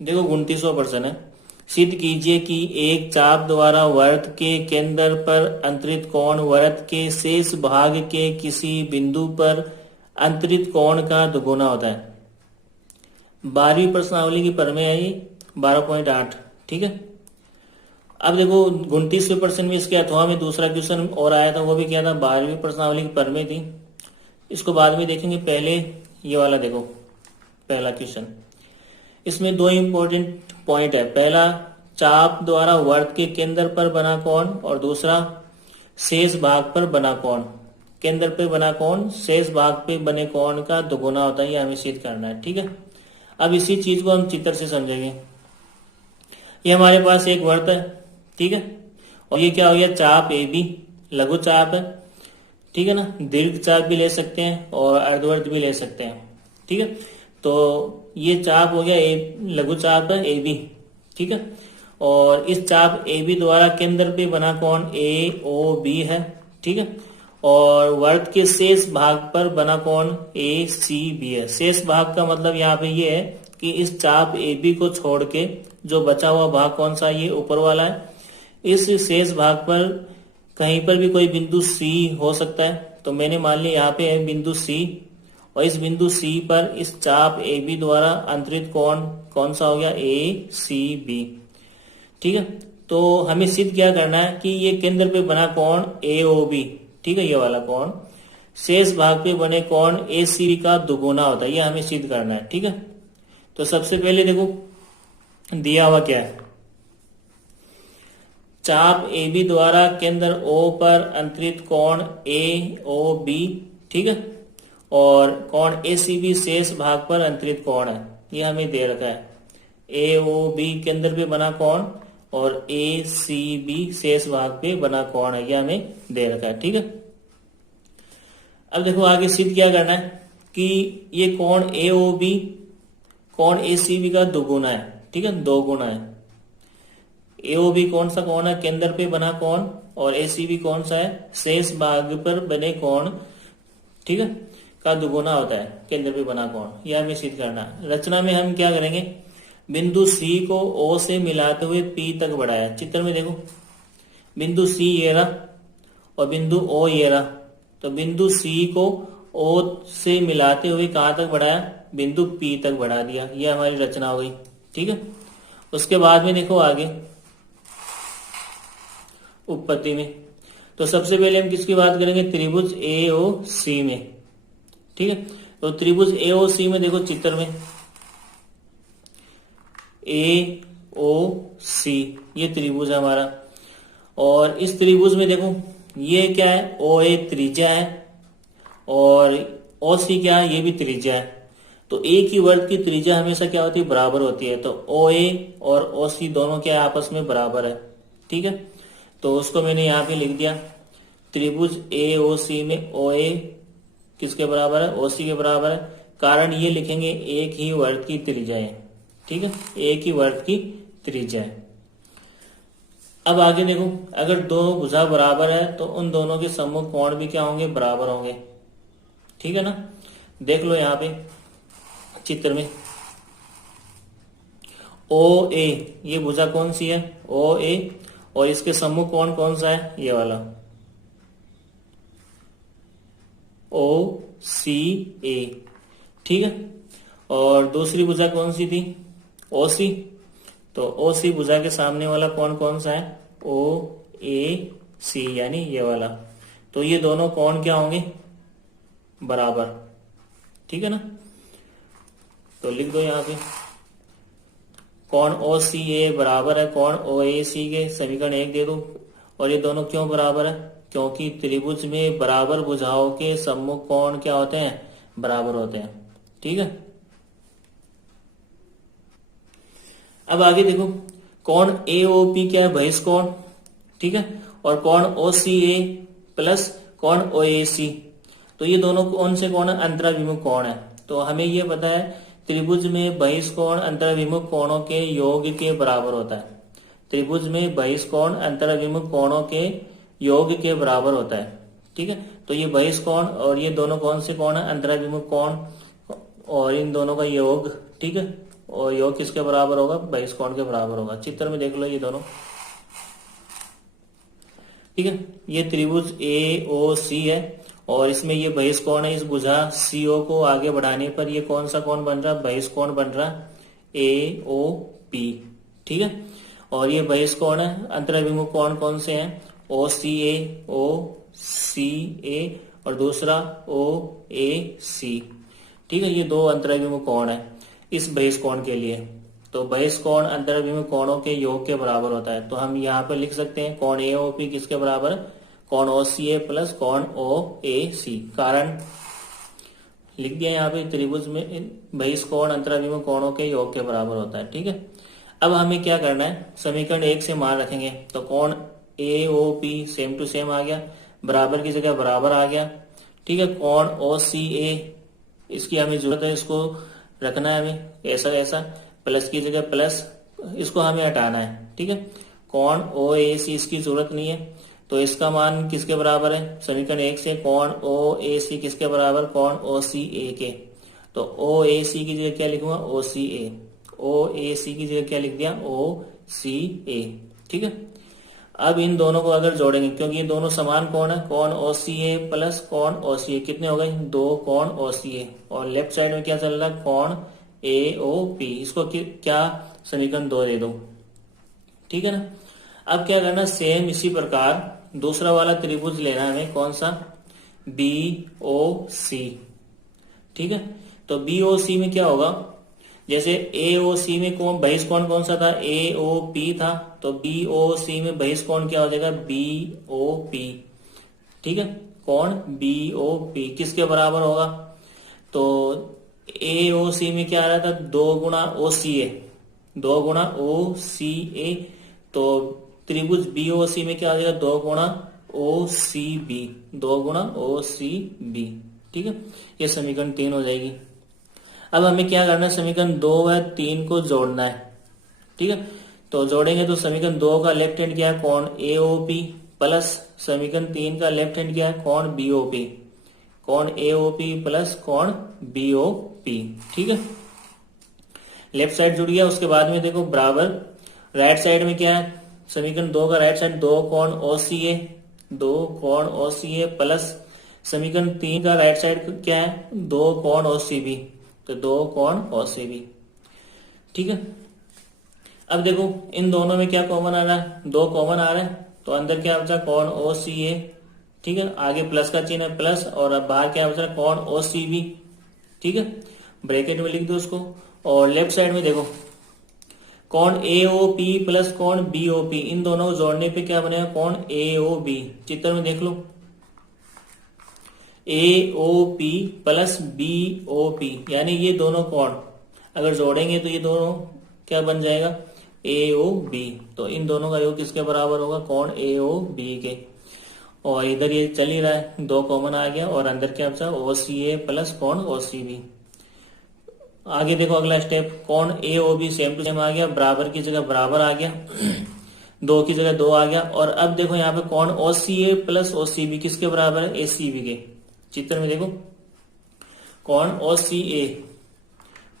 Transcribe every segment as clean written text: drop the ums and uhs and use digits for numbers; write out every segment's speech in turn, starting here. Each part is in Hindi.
देखो 29वां प्रश्न है। सिद्ध कीजिए कि एक चाप द्वारा वृत्त के केंद्र पर अंतरित कोण वृत्त के शेष भाग के किसी बिंदु पर अंतरित कोण का दोगुना होता है। 12वीं प्रश्नावली की प्रमेय है ये 12.8। ठीक है। अब देखो 29वें प्रश्न में इसके अथवा में दूसरा क्वेश्चन और आया था, वो भी क्या था, 12वीं प्रश्नावली की प्रमेय थी। इसको बाद में देखेंगे, पहले ये वाला देखो पहला क्वेश्चन। इसमें दो इंपॉर्टेंट पॉइंट है। पहला, चाप द्वारा वृत्त के केंद्र पर बना कोण, और दूसरा शेष भाग पर बना कोण। केंद्र पे बना कोण शेष भाग पे बने कोण का दोगुना होता है, ये हमें सिद्ध करना है। ठीक है। अब इसी चीज को हम चित्र से समझेंगे। ये हमारे पास एक वृत्त है, ठीक है, और ये क्या हो गया, चाप ए बी, लघु चाप है, ठीक है ना। दीर्घ चाप भी ले सकते हैं और अर्धवृत्त भी ले सकते हैं। ठीक है। तो ये चाप हो गया लघु चाप है ए बी, ठीक है। और इस चाप ए बी द्वारा केंद्र पे बना कोण ए ओ बी है, ठीक है। और वृत्त के शेष भाग पर बना कोण ए सी बी है। शेष भाग का मतलब यहाँ पे ये है कि इस चाप ए बी को छोड़ के जो बचा हुआ भाग कौन सा, ये ऊपर वाला है। इस शेष भाग पर कहीं पर भी कोई बिंदु सी हो सकता है। तो मैंने मान लिया यहाँ पे है बिंदु सी, और इस बिंदु सी पर इस चाप ए बी द्वारा अंतरित कोण कौन सा हो गया, ए सी बी। ठीक है। तो हमें सिद्ध क्या करना है कि ये केंद्र पे बना कोण ए ओ बी, ठीक है, ये वाला कोण शेष भाग पे बने कोण ए सी बी का दोगुना होता है, ये हमें सिद्ध करना है। ठीक है। तो सबसे पहले देखो दिया हुआ क्या है, चाप ए बी द्वारा केंद्र ओ पर अंतरित कोण ए ओ बी, ठीक है, और कोण ए सी बी शेष भाग पर अंतरित कोण है, ये हमें दे रखा है। ए ओ बी केंद्र पे बना कोण और ए सी बी शेष भाग पे बना कोण है, ये हमें दे रखा है। ठीक है। अब देखो आगे सिद्ध क्या करना है कि ये कोण ए ओ बी कोण ए सी बी का दोगुना है, ठीक है, दो गुना है। ए ओ बी कौन सा कोण है, केंद्र पे बना कोण, और ए सी बी कौन सा है, शेष भाग पर बने कोण, ठीक है, का दुगुना होता है केंद्र पे बना कोण, यह हमें सिद्ध करना है। रचना में हम क्या करेंगे, बिंदु सी को ओ से मिलाते हुए पी तक बढ़ाया। चित्र में देखो बिंदु सी ये रहा और बिंदु ओ ये रहा। तो बिंदु सी को ओ से मिलाते हुए कहां तक बढ़ाया, बिंदु पी तक बढ़ा दिया। यह हमारी रचना हो गई। ठीक है। उसके बाद में देखो आगे उत्पत्ति में, तो सबसे पहले हम किसकी बात करेंगे, त्रिभुज ए ओ सी में। ठीक है। तो त्रिभुज ए ओ सी में देखो चित्र में ए ओ सी ये त्रिभुज है हमारा, और इस त्रिभुज में देखो ये क्या है, ओ ए त्रिज्या है और ओ सी क्या है, ये भी त्रिज्या है। तो एक ही वर्ग की त्रिज्या हमेशा क्या होती है, बराबर होती है। तो ओ ए और ओ सी दोनों क्या है, आपस में बराबर है। ठीक है। तो उसको मैंने यहाँ पे लिख दिया, त्रिभुज ए ओ सी में ओ ए किसके बराबर है, ओ सी के बराबर है। कारण ये लिखेंगे एक ही वर्ग की त्रिज्या है। ठीक है, एक ही वर्ग की त्रिज्या है। अब आगे देखो, अगर दो भुजा बराबर है तो उन दोनों के सम्मुख कोण भी क्या होंगे, बराबर होंगे। ठीक है ना। देख लो यहाँ पे चित्र में ओ ए, ये भुजा कौन सी है, ओ ए, और इसके सम्मुख कोण कौन सा है, ये वाला ओ सी ए। ठीक है। और दूसरी भुजा कौन सी थी, ओ सी। तो ओ सी भुजा के सामने वाला कोण कौन सा है, ओ ए सी, यानी ये वाला। तो ये दोनों कोण क्या होंगे, बराबर। ठीक है ना। तो लिख दो यहाँ पे कोण ओ सी ए बराबर है कोण ओ ए सी के, समीकरण 1 दे दो। और ये दोनों क्यों बराबर है, क्योंकि त्रिभुज में बराबर भुजाओं के सम्मुख कोण क्या होते हैं, बराबर होते हैं। ठीक है। अब आगे देखो, कोण ए ओ पी क्या है, बहिष्कोण। ठीक है। और कोण ओ सी ए प्लस कोण ओ ए सी, तो ये दोनों कौन से कोण है, अंतराभिमुख कोण है। तो हमें ये पता है त्रिभुज में बहिष्कोण अंतराभिमुख कोणों के योग के बराबर होता है। त्रिभुज में बहिष्कोण अंतराभिमुख कोणों के योग के बराबर होता है। ठीक है। तो ये बहिष्कोण और ये दोनों कौन से कोण है, अंतराभिमुख कोण, और इन दोनों का योग, ठीक है, और योग किसके बराबर होगा, बहिष्कोण के बराबर होगा। चित्र में देख लो ये दोनों, ठीक है। ये त्रिभुज AOC है और इसमें ये बहिष्कोण है। इस भुजा CO को आगे बढ़ाने पर ये कौन सा कोण बन रहा है, बहिष्कोण बन रहा AOP, ठीक है। और ये बहिष्कोण है। अंतराभिमुख कोण कौन से हैं, OCA और दूसरा OAC, ठीक है। ये दो अंतराभिमुख कोण है इस बहिष्कोण के लिए। तो बहिष्कोण अंतराभिमुख कोणों के योग के बराबर होता है। तो हम यहाँ पर लिख सकते हैं कोण AOP किसके बराबर, कोण OCA प्लस कोण OAC। कारण लिख दिया यहाँ पे, त्रिभुज में बहिष्कोण अंतराभिमुख कोणों के योग के बराबर होता है, ठीक है। अब हमें क्या करना है, समीकरण 1 से मान रखेंगे तो कोण AOP सेम टू सेम आ गया, बराबर की जगह बराबर आ गया, ठीक है। कोण OCA इसकी हमें जरूरत है, इसको रखना है हमें ऐसा ऐसा, प्लस की जगह प्लस, इसको हमें हटाना है, ठीक है। कोण OAC इसकी जरूरत नहीं है, तो इसका मान किसके बराबर है, समीकरण 1 से कोण OAC किसके बराबर, कोण OCA के। तो OAC की जगह क्या लिखूंगा, OCA, OAC की जगह क्या लिख दिया, OCA, ठीक है। अब इन दोनों को अगर जोड़ेंगे, क्योंकि ये दोनों समान कोण है, कोण OCA प्लस कोण OCA कितने हो गए, 2 कोण OCA, और लेफ्ट साइड में क्या चल रहा है, कोण AOP। इसको क्या समीकरण 2 दे दो, ठीक है ना। अब क्या करना, सेम इसी प्रकार दूसरा वाला त्रिभुज लेना है हमें, कौन सा, BOC, ठीक है। तो BOC में क्या होगा, जैसे AOC में कौन बहिष्कोण कौन सा था, AOP था, तो BOC में बहिष्कोण क्या हो जाएगा, BOP, ठीक है। कोण BOP किसके बराबर होगा, तो AOC में क्या आ रहा था, 2 गुणा OCA, 2 गुणा OCA, तो त्रिभुज BOC में क्या आ जाएगा, 2 गुणा OCB, 2 गुणा OCB, ठीक है। ये समीकरण 3 हो जाएगी। अब हमें क्या करना है, समीकरण 2 व 3 को जोड़ना है, ठीक है। तो जोड़ेंगे तो समीकरण 2 का लेफ्ट हैंड क्या है, कोण AOP प्लस समीकरण 3 का लेफ्ट हैंड क्या है, कोण BOP, कोण AOP प्लस कोण BOP, ठीक है। लेफ्ट साइड जुड़ गया, उसके बाद में देखो बराबर राइट साइड में क्या है, समीकरण 2 का राइट साइड 2 कोण OCA, 2 कोण OCA प्लस समीकरण 3 का राइट साइड क्या है, 2 कोण OCB, तो 2 कोण OCB, ठीक है। अब देखो इन दोनों में क्या कॉमन आ रहा है, 2 कॉमन आ रहा है, तो अंदर क्या बचा, कोण OCA, ठीक है। आगे प्लस का चिन्ह है प्लस, और अब बाहर क्या बचा, कोण OCB, ठीक है। ब्रैकेट में लिख दो उसको। और लेफ्ट साइड में देखो कोण AOP प्लस कोण BOP, इन दोनों को जोड़ने पे क्या बनेगा, कोण AOB। चित्र में देख लो, AOP प्लस BOP, यानी ये दोनों कोण अगर जोड़ेंगे तो ये दोनों क्या बन जाएगा, AOB। तो इन दोनों का योग किसके बराबर होगा, कोण AOB के। और इधर ये चल ही रहा है, 2 कॉमन आ गया, और अंदर क्या बचा, OCA प्लस कोण OCB। आगे देखो अगला स्टेप, कोण AOB सेम टू सेम आ गया, बराबर की जगह बराबर आ गया, 2 की जगह 2 आ गया। और अब देखो यहाँ पे कोण OCA प्लस OCB किसके बराबर है, ACB के। चित्र में देखो कोण OCA,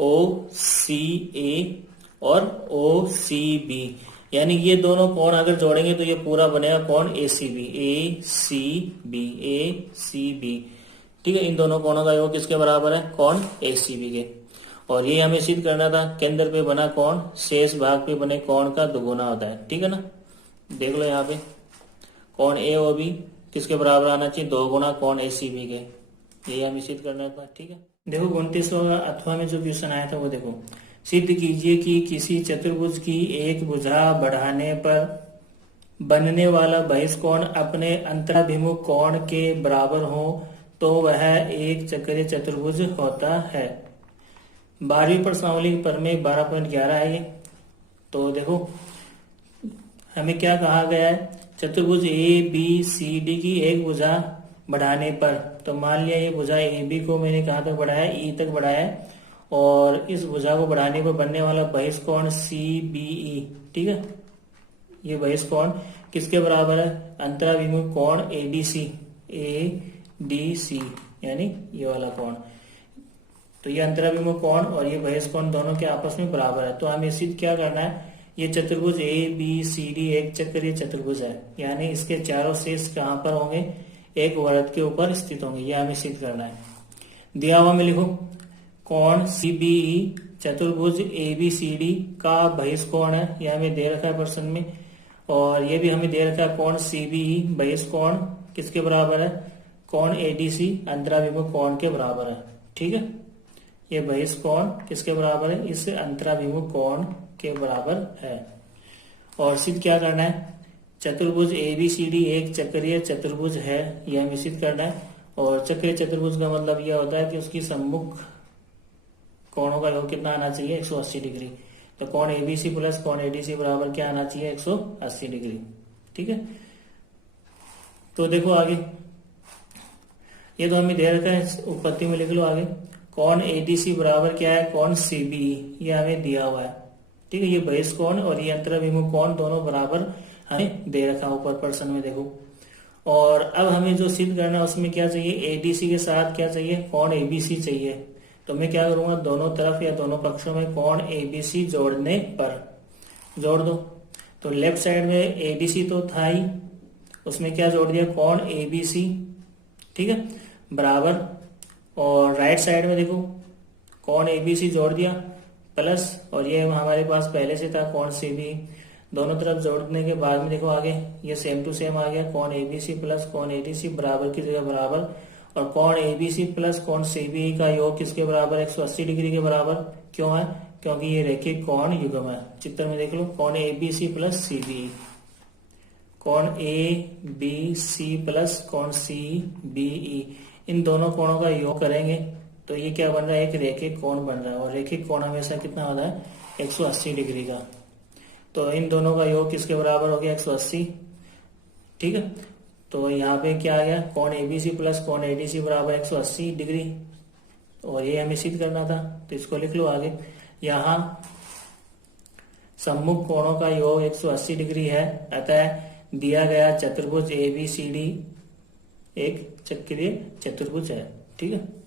OCA और OCB, यानी ये दोनों कोण अगर जोड़ेंगे तो ये पूरा बनेगा कोण ACB, ACB, ठीक है। इन दोनों कोणों का योग किसके बराबर है, कोण ACB के। और ये हमें सिद्ध करना था, केंद्र पे बना कोण शेष भाग पे बने कोण का दुगुना होता है, ठीक है ना। देख लो यहाँ पे कोण AOB किसके बराबर आना चाहिए, 2 गुना कोण ACB के। यही हमें सिद्ध करना था, ठीक है। देखो 29वां अथवा में जो क्वेश्चन आया था वो देखो, सिद्ध कीजिए कि किसी चतुर्भुज की एक भुजा बढ़ाने पर बनने वाला बहिष्कोण अपने अंतराभिमुख कोण के बराबर हो तो वह एक चक्रीय चतुर्भुज होता है। 12वीं प्रश्नावली पर में 12.11 है ये। तो देखो हमें क्या कहा गया है, चतुर्भुज ABCD की एक भुजा बढ़ाने पर, तो मान लिया ये भुजा AB को मैंने कहा तक बढ़ाया, E तक बढ़ाया, और इस भुजा को बढ़ाने पर बनने वाला बहिष्कोण CBE, ठीक है। ये बहिष्कोण किसके बराबर है, अंतराभिमुख कोण ADC, यानी ये वाला कोण। तो ये अंतराभिमुख कोण और ये बहिष्ठ कोण दोनों के आपस में बराबर है। तो हमें सिद्ध क्या करना है, ये चतुर्भुज ABCD एक चक्रीय चतुर्भुज है, यानी इसके चारों शीर्ष कहाँ पर होंगे, एक वृत्त के ऊपर स्थित होंगे। ये हमें सिद्ध करना है। दिया हुआ में लिखो कोण CBE चतुर्भुज ABCD का बहिष्ठ कोण है, यह हमें दे रखा है प्रश्न में। और ये भी हमें दे रखा है कोण CBE बहिष्ठ कोण किसके बराबर है, कोण ADC अंतराभिमुख कोण के बराबर है। ठीक है, ये बहिष्ठ कोण किसके बराबर है, इस अंतराभिमुख कोण के बराबर है। और सिद्ध क्या करना है, चतुर्भुज ABCD एक चक्रीय चतुर्भुज है, यह हमें सिद्ध करना है। और चक्रीय चतुर्भुज का मतलब यह होता है कि उसकी सम्मुख कोणों का योग कितना आना चाहिए, 180 डिग्री। तो कोण ABC प्लस कोण ADC बराबर क्या आना चाहिए, 180 डिग्री। ठीक है, तो देखो आगे, ये तो हमें दे रखा है, उत्पत्ति में लिख लो आगे। कोण ADC बराबर क्या है, कोण CBE, ये हमें दिया हुआ है। ठीक है, ये बहिष्ठ कोण और ये अंतराभिमुख कोण दोनों बराबर हमें दे रखा ऊपर प्रश्न में देखो। और अब हमें जो सिद्ध करना है उसमें क्या चाहिए, ADC के साथ क्या चाहिए, कोण ABC चाहिए। तो मैं क्या करूंगा, दोनों तरफ या दोनों पक्षों में कोण ABC जोड़ने पर जोड़ दो। तो लेफ्ट साइड में ADC तो था ही, उसमें क्या जोड़ दिया, कोण ABC। ठीक है, बराबर। और राइट साइड में देखो कोण ABC जोड़ दिया प्लस, और ये हमारे पास पहले से था कोण CBE। दोनों तरफ जोड़ने के बाद में देखो आगे ये सेम टू सेम आ गया, कोण ABC प्लस कोण ADC बराबर की जगह बराबर। और कोण ABC प्लस कोण CBE का योग किसके बराबर, 180 डिग्री के बराबर। क्यों है, क्योंकि ये रैखिक कोण युग्म है। चित्र में देख लो, कोण ABC प्लस CBE, कोण ABC प्लस कोण CBE, इन दोनों कोणों का योग करेंगे तो ये क्या बन रहा है, एक रैखिक कोण बन रहा है। और रैखिक कोण हमेशा कितना होता है, 180 डिग्री का। तो इन दोनों का योग किसके बराबर हो गया, 180। ठीक है, तो यहाँ पे क्या आ गया, कोण ABC प्लस कोण ADC बराबर 180 डिग्री। और ये हमें सिद्ध करना था, तो इसको लिख लो आगे। यहाँ सम्मुख कोणों का योग 180 डिग्री है, अतः दिया गया चतुर्भुज ABCD एक चक्रीय चतुर्भुज है। ठीक है।